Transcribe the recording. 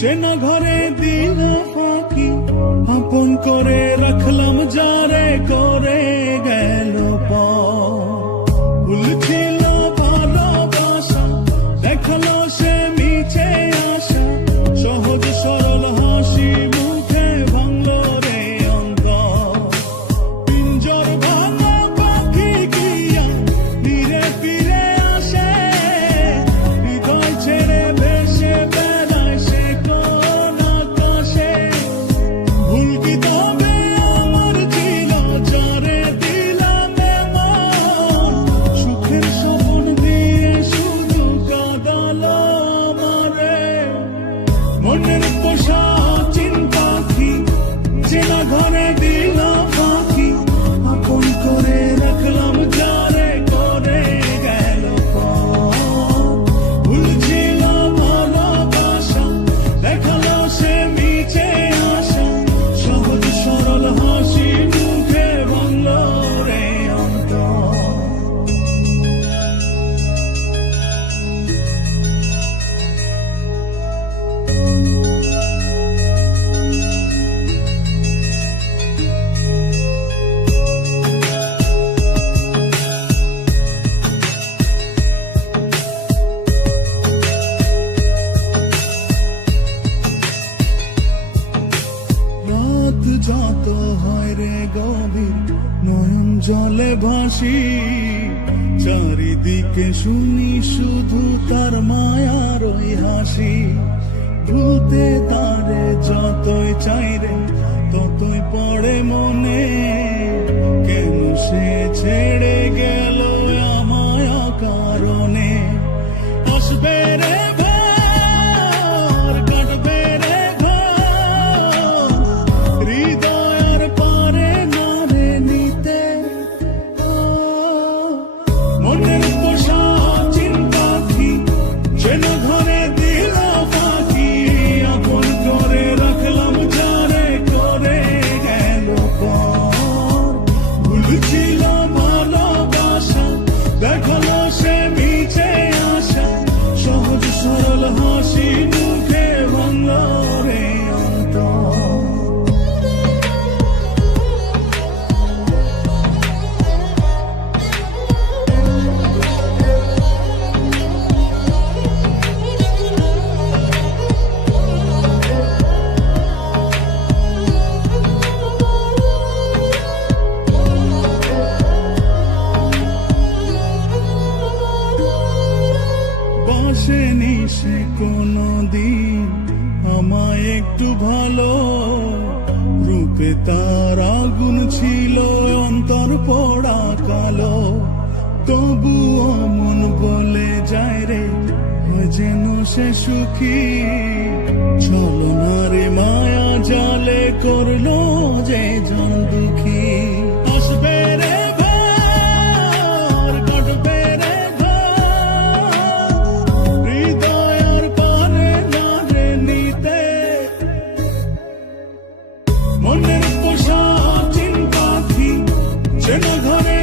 চেনা ঘরে দিল ফাঁকি, আপন করে রাখলাম যারে করে গেল ভুল ছিল ভালোবাসা, দেখালো সে মিছে আশা, সহজ সরল হাসি মুখে ভাঙলো রে অন্তর। পিঞ্জর ভাঙা পাখি গিয়া ধীরে ফিরে আসে, হৃদয় ছেড়ে ভেসে বেড়ায় সে কোন আকাশে। ভুল কি তবে আমার ছিল যারে দিলাম এমন, সুখের স্বপ্ন দিয়ে শুধু কাঁদালো আমারে। মনের পোষা চিন পাখি, চেনা ঘরে দিল ফাঁকি, আপন করে রাখলাম যারে করে গেল ভুল ছিল ভালোবাসা, দেখালো সে মিছে আশা, সহজ সরল হাসি মুখে ভাঙলো রে অন্তর। রাত যত হয় রে গভীর, নয়ন জলে ভাসি, চারিদিকে শুনি শুধু তার মায়ার ওই হাসি। ভুলতে তারে যতই চাই রে ততই পড়ে মনে, কেন সে ছেড়ে গেল আমায় কারণে। আসবে রে ভোর, কাটবে রে ঘোর, হৃদয়ের পারে নারে নিতে। মনের পোষা চিন পাখি, চেনা ঘরে দিল ফাঁকি, আপন করে রাখলাম যারে করে গেল ভুল ছিল ভালোবাসা, দেখালো সে মিছে আশা, সহজ সরল হাসি মুখে ভাঙলো রে অন্তর। বাসেনি সে কোনদিন আমায় একটু ভালো, রূপে তার আগুন ছিল অন্তর পোড়া কালো। তবুও মন বলে যায় রে হয় যেন সে সুখী, ছলনারে মায়া জালে করলো যে জন দুঃখী। আসবে রে ভোর, কাটবে রে ঘোর, হৃদয়ের পারে নারে নিতে। মনের পোষা চিন পাখি, চেনা ঘরে